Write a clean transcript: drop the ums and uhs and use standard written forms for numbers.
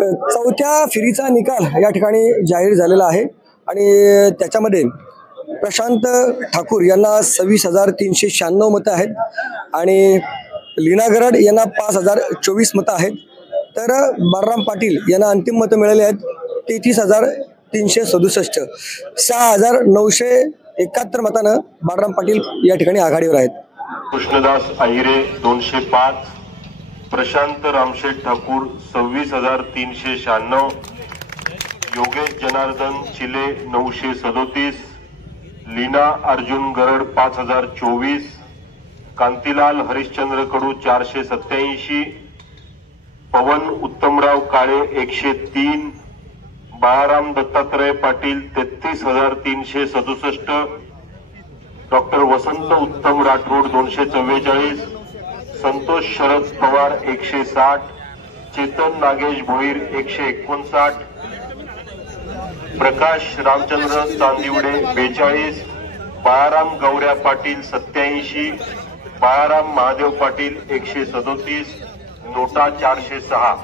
चौथ्या फेरीचा निकाल या ठिकाणी जाहीर झालेला आहे आणि त्याच्यामध्ये प्रशांत ठाकूर यांना 26,396 मतं आहेत आणि लीना गरड यांना 5,024 मतं आहेत। तर बाळराम पाटील यांना अंतिम मतं मिळाली आहेत 33,367। 6,971 मतानं बाळराम पाटील या ठिकाणी आघाडीवर आहेत। कृष्णदास अहिरे 205, प्रशांत रामशेठ ठाकूर 26,396, योगेश जनार्दन चिले 937, लीना अर्जुन गरड 5,024, कांतीलाल हरिश्चंद्र कडू 487, पवन उत्तमराव काळे 103, बाळाराम दत्तात्रय पाटील 33,367, डॉक्टर वसंत उत्तम राठोड 244, संतोष शरद पवार 160, चेतन नागेश भोईर 159, प्रकाश रामचंद्र चांदिवडे 42, बाळाराम गौऱ्या पाटील 87, बाळाराम महादेव पाटील 137, नोटा 406।